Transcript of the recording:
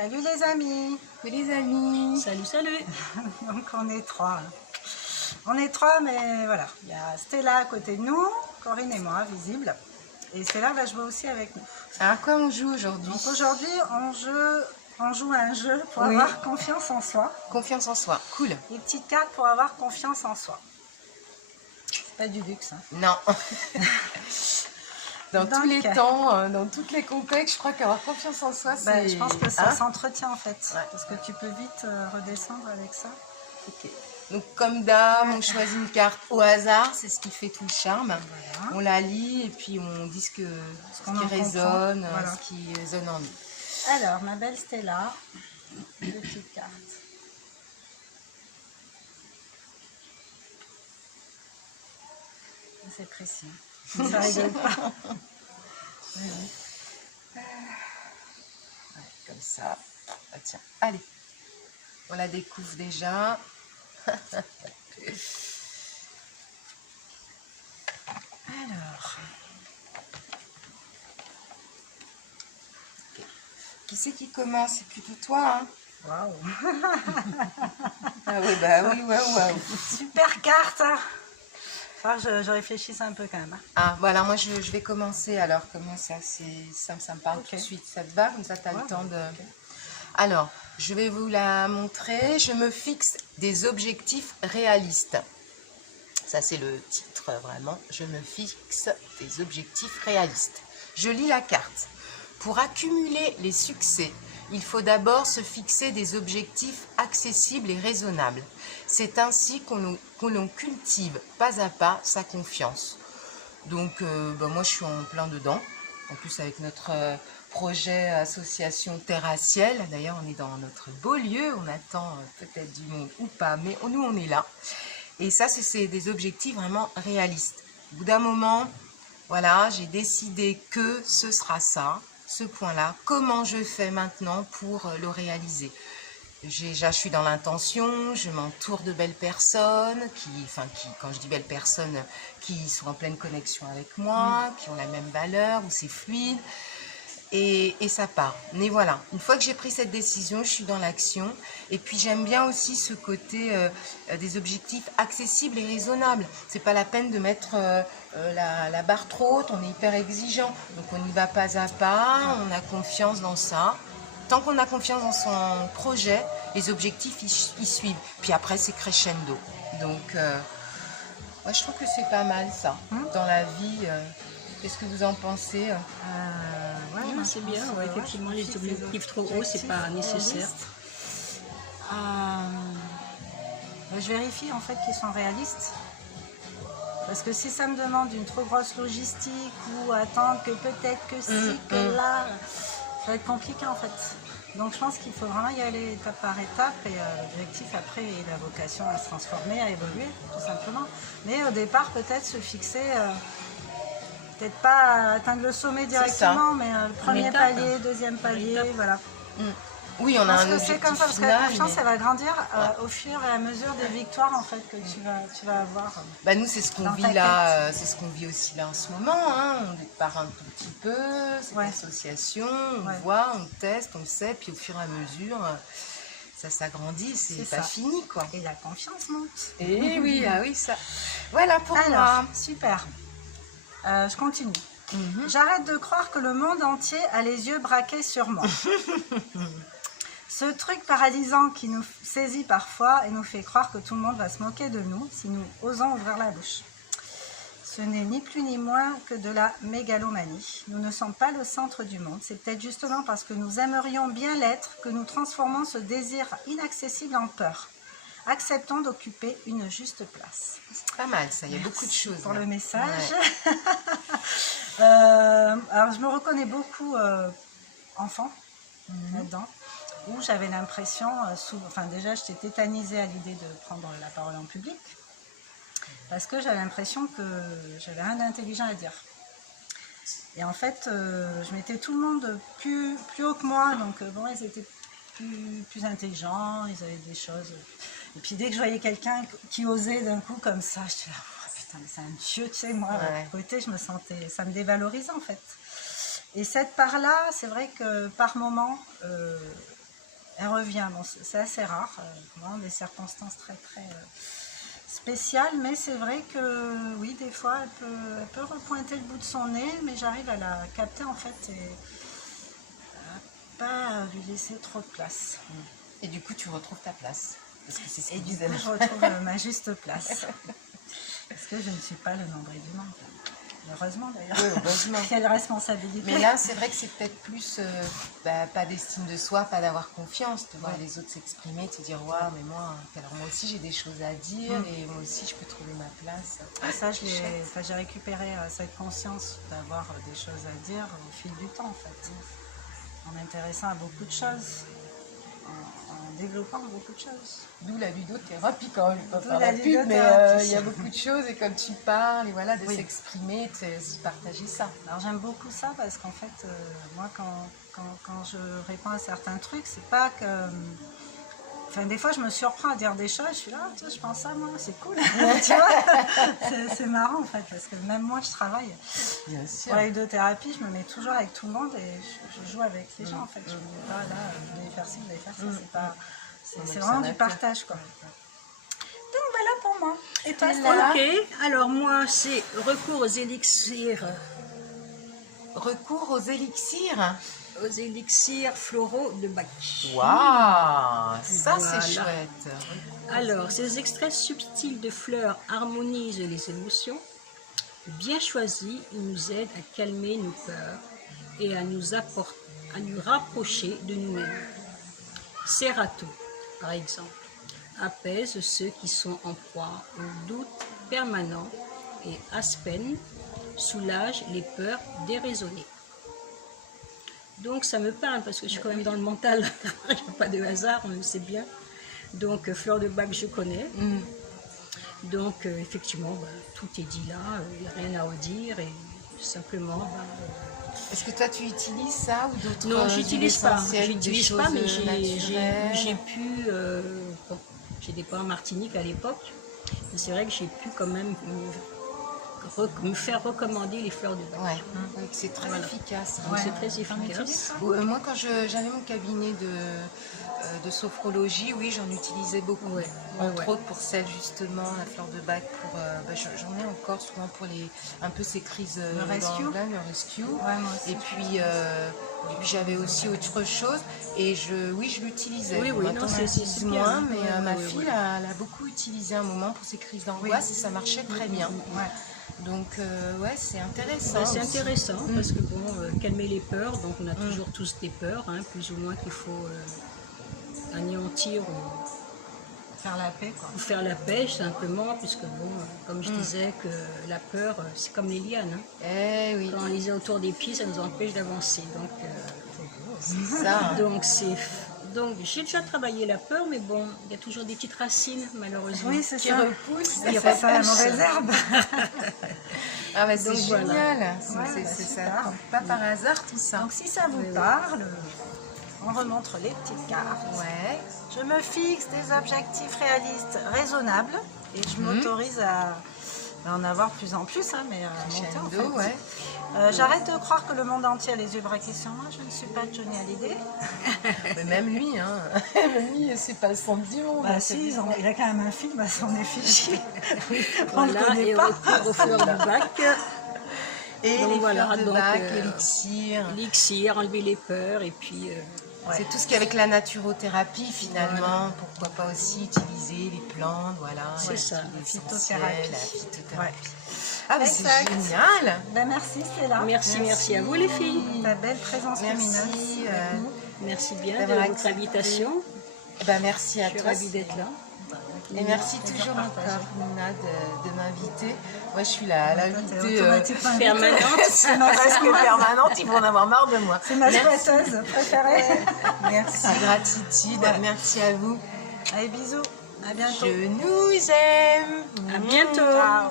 Salut les amis. Coucou les amis. Salut, salut. Donc on est trois. On est trois, mais voilà. Il y a Stella à côté de nous, Corinne et moi, visible. Et Stella va jouer aussi avec nous. Alors, à quoi on joue aujourd'hui? Donc aujourd'hui, on joue à un jeu pour Oui. avoir confiance en soi. Confiance en soi, cool. Des petites cartes pour avoir confiance en soi. C'est pas du luxe, hein. Non. Dans Donc, tous les temps, dans tous les contextes, je crois qu'avoir confiance en soi, c'est... Je pense que ça Hein? s'entretient en fait. Ouais. Parce que tu peux vite redescendre avec ça. Ok. Donc comme d'hab, on choisit une carte au hasard, c'est ce qui fait tout le charme. Voilà. On la lit et puis on dit ce qu'on qui en résonne, comprend. Voilà. ce qui résonne en nous. Alors, ma belle Stella, deux petites cartes. C'est précis. Ça rigole pas. Ouais, comme ça. Ah, tiens, allez. On la découvre déjà. Alors, Qui c'est qui commence? C'est plutôt toi, hein? waouh. Ah oui, bah oui, waouh. Super carte. Enfin, je réfléchisse un peu quand même. Ah, voilà, moi je vais commencer alors, comment ça, ça me parle Ok. tout de suite. Ça te va? Comme ça, tu as Ouais, le temps de... ok. Alors, je vais vous la montrer. Je me fixe des objectifs réalistes. Ça, c'est le titre, vraiment. Je me fixe des objectifs réalistes. Je lis la carte. Pour accumuler les succès, il faut d'abord se fixer des objectifs accessibles et raisonnables. C'est ainsi qu'on l'on cultive pas à pas sa confiance. Donc, moi, je suis en plein dedans. En plus, avec notre projet association Terre à Ciel. D'ailleurs, on est dans notre beau lieu. On attend peut-être du monde ou pas, mais nous, on est là. Et ça, c'est des objectifs vraiment réalistes. Au bout d'un moment, voilà, j'ai décidé que ce sera ça, ce point-là. Comment je fais maintenant pour le réaliser? Je suis dans l'intention, je m'entoure de belles personnes, quand je dis belles personnes, qui sont en pleine connexion avec moi, qui ont la même valeur, où c'est fluide, et ça part. Mais voilà, une fois que j'ai pris cette décision, je suis dans l'action, et puis j'aime bien aussi ce côté des objectifs accessibles et raisonnables. C'est pas la peine de mettre la barre trop haute, on est hyper exigeant, donc on y va pas à pas, on a confiance dans ça. Tant qu'on a confiance dans son projet, les objectifs, ils suivent. Puis après, c'est crescendo. Donc, moi, je trouve que c'est pas mal, ça, dans la vie. Qu'est-ce que vous en pensez? Ouais, Non, moi, c'est je bien, pense, ouais, effectivement, les objectifs trop hauts, c'est pas nécessaire. Je vérifie en fait qu'ils sont réalistes. Parce que si ça me demande une trop grosse logistique ou attendre que peut-être que si, que là, ça va être compliqué en fait. Donc je pense qu'il faut vraiment y aller étape par étape et l'objectif après est la vocation à se transformer, à évoluer tout simplement. Mais au départ peut-être se fixer, peut-être pas atteindre le sommet directement, mais le premier étape. palier, deuxième palier, étape. voilà. Oui, on a Parce un que objectif c'est comme ça, parce que final, la confiance, mais- elle va grandir au fur et à mesure des victoires en fait que tu vas avoir. Bah, nous, c'est ce qu'on Dans vit ta là, c'est ce qu'on vit aussi là en ce moment. Hein. On part un tout petit peu, cette Ouais. association, on Ouais. voit, on teste, on sait, puis au fur et à mesure, ça s'agrandit, c'est C'est pas ça. fini, quoi. Et la confiance monte. Et oui, ah oui, ça. Voilà pour Alors, moi. super. Je continue. Mhm. J'arrête de croire que le monde entier a les yeux braqués sur moi. Ce truc paralysant qui nous saisit parfois et nous fait croire que tout le monde va se moquer de nous si nous osons ouvrir la bouche. Ce n'est ni plus ni moins que de la mégalomanie. Nous ne sommes pas le centre du monde. C'est peut-être justement parce que nous aimerions bien l'être que nous transformons ce désir inaccessible en peur. Acceptons d'occuper une juste place. C'est pas mal, ça, il y a beaucoup de choses. Pour là. le message. Ouais. Alors je me reconnais beaucoup enfant là-dedans, où j'avais l'impression, déjà j'étais tétanisée à l'idée de prendre la parole en public, parce que j'avais l'impression que j'avais rien d'intelligent à dire. Et en fait, je mettais tout le monde plus haut que moi, donc bon, ils étaient plus intelligents, ils avaient des choses. Et puis dès que je voyais quelqu'un qui osait d'un coup comme ça, je disais, oh, putain, mais c'est un dieu, tu sais, moi, Ouais. à côté, je me sentais, ça me dévalorisait en fait. Et cette part-là, c'est vrai que par moment, elle revient. Bon, c'est assez rare, vraiment des circonstances très spéciales, mais c'est vrai que oui, des fois, elle peut repointer le bout de son nez, mais j'arrive à la capter en fait et à pas lui laisser trop de place. Et du coup, tu retrouves ta place. Parce que c'est ce Et que du disait coup, la je retrouve ma juste place. Parce que je ne suis pas le nombril du monde. Heureusement d'ailleurs. Oui, heureusement. Quelle responsabilité. Mais là, c'est vrai que c'est peut-être plus pas d'estime de soi, pas d'avoir confiance, de voir les autres s'exprimer, de se dire waouh, mais moi, alors moi aussi j'ai des choses à dire et moi aussi je peux trouver ma place. Ah, ça, j'ai récupéré cette conscience d'avoir des choses à dire au fil du temps en fait. En m'intéressant à beaucoup de choses, en développant beaucoup de choses. D'où la ludothérapie quand même, pas D'où faire la la pub, mais ludothérapie. il y a beaucoup de choses et comme tu parles, et voilà, de Oui. s'exprimer, de partager ça. Alors j'aime beaucoup ça parce qu'en fait, moi quand je réponds à certains trucs, c'est pas que... Enfin, des fois, je me surprends à dire des choses, je suis là, tu vois, je pense ça, moi, c'est cool. Tu vois, c'est marrant, en fait, parce que même moi, je travaille. Bien sûr. Pour la ludothérapie, je me mets toujours avec tout le monde et je joue avec les gens, en fait. Je me dis, ah, là, vous allez faire ci, vous allez faire ça. C'est pas... C'est vraiment du partage, quoi. Donc, voilà pour moi. Et toi, Stella? Ok, alors moi, c'est recours aux élixirs Recours aux élixirs floraux de Bach. Waouh, ça Voilà. c'est chouette. Alors, ces extraits subtils de fleurs harmonisent les émotions. Bien choisis, ils nous aident à calmer nos peurs et à nous rapprocher de nous-mêmes. Serato, par exemple, apaise ceux qui sont en proie au doute permanent et Aspen soulage les peurs déraisonnées. Donc ça me parle parce que je suis quand même dans le mental, il n'y a pas de hasard, on le sait bien. Donc fleur de bac je connais. Donc effectivement, tout est dit là, il n'y a rien à redire et simplement... Est-ce que toi tu utilises ça ou d'autres non, j'utilise pas, j'utilise mais j'ai pu... bon, j'étais pas en Martinique à l'époque, mais c'est vrai que j'ai pu quand même me faire recommander les fleurs de bac. Ouais, oui, c'est très efficace. Donc, c'est très efficace. Moi, quand j'avais mon cabinet de sophrologie, oui, j'en utilisais beaucoup. Ouais, Entre autres pour celle, justement, la fleur de bac. J'en ai encore souvent pour un peu ces crises Le rescue. le rescue. Ouais, moi aussi. Et puis j'avais aussi autre chose. Et oui, je l'utilisais. Oui, Maintenant, non, on c'est l'utilise super. moins, mais Ouais, ma ouais, fille, ouais. elle a beaucoup utilisé un moment pour ses crises d'angoisse et ça marchait très bien. Ouais. Donc, ouais, c'est intéressant. C'est aussi. intéressant parce que bon, calmer les peurs, donc on a toujours tous des peurs, hein, plus ou moins qu'il faut anéantir Faire la paix, quoi. ou faire la paix simplement, puisque bon, comme je disais que la peur, c'est comme les lianes. Hein. Eh oui, Quand on les a autour des pieds, ça nous empêche d'avancer. Donc, c'est ça. donc j'ai déjà travaillé la peur, mais bon, il y a toujours des petites racines, malheureusement. Oui, c'est Qui ça. repousse. Il n'y a pas ça la mauvaise herbe. Ah bah c'est Donc, voilà. génial. Ouais, Ça super. tombe pas par hasard tout ça. Donc, si ça vous parle, on remontre les petites cartes. Ouais. Je me fixe des objectifs réalistes, raisonnables, et je m'autorise à en avoir de plus en plus, hein, mais à monter en Crescendo, fait. ouais. J'arrête de croire que le monde entier a les yeux braqués sur moi, je ne suis pas Johnny Hallyday. Mais même lui, hein. Même lui, c'est pas le centre du monde. Bah si, il a quand même un film à son effigie. On le Voilà, connaît et pas. recours aux fleurs du bac, Et Donc les voilà, fleurs de donc, bac, l'élixir. l'élixir, enlever les peurs, et puis C'est tout ce qui est avec la naturothérapie finalement. Pourquoi pas aussi utiliser les plantes, voilà. C'est ça, les phytothérapie. la phytothérapie. Ouais. Ah mais c'est Exact. génial. Ben merci Stella. merci à vous les filles. Ta belle présence lumineuse. Merci. avec nous. Merci bien de D'avoir votre accepté. invitation. Merci à Je suis toi. ravie d'être là. Et merci toujours encore Nina de m'inviter. Moi je suis la invitée automatiquement invitée. Permanente. C'est ma presque permanente, ils vont en avoir marre de moi. C'est ma Merci. squatteuse préférée. Merci. Gratitude, merci à vous. Allez, bisous. À bientôt. Je nous aime. À bientôt. Ciao.